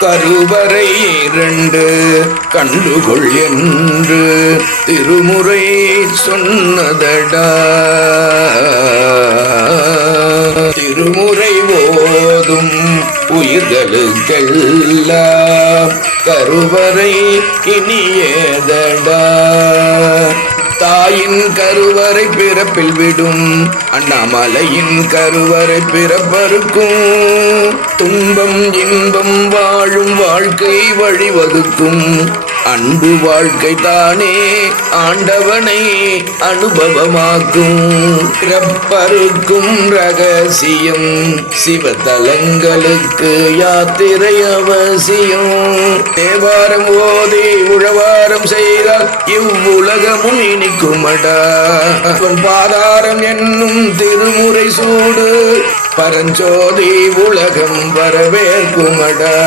கருவறை இரண்டு கண்டுகொள் என்று திருமுறை சொன்னதடா. திருமுறை போதும் உயிர்களுக்கெல்லாம் கருவறை இனியதடா தாயின் கருவறை பிறப்பில் விடும். அண்ணாமலையின் கருவறை பிறப்பருக்கும் துன்பம் இன்பம் வாழும் வாழ்க்கை வழிவகுக்கும். அன்பு வாழ்க்கை தானே ஆண்டவனை அனுபவமாக்கும். பிறப்பருக்கும் ரகசியம் சிவத்தலங்களுக்கு யாத்திரை அவசியம். தேவாரம் ஓதி உழவாரம் செய்தால் இவ்வுலகமும் இனிக்குமடா. பாதாரம் என்னும் திருமுறை சூடு பரஞ்சோதி உலகம் வரவேற்குமடா.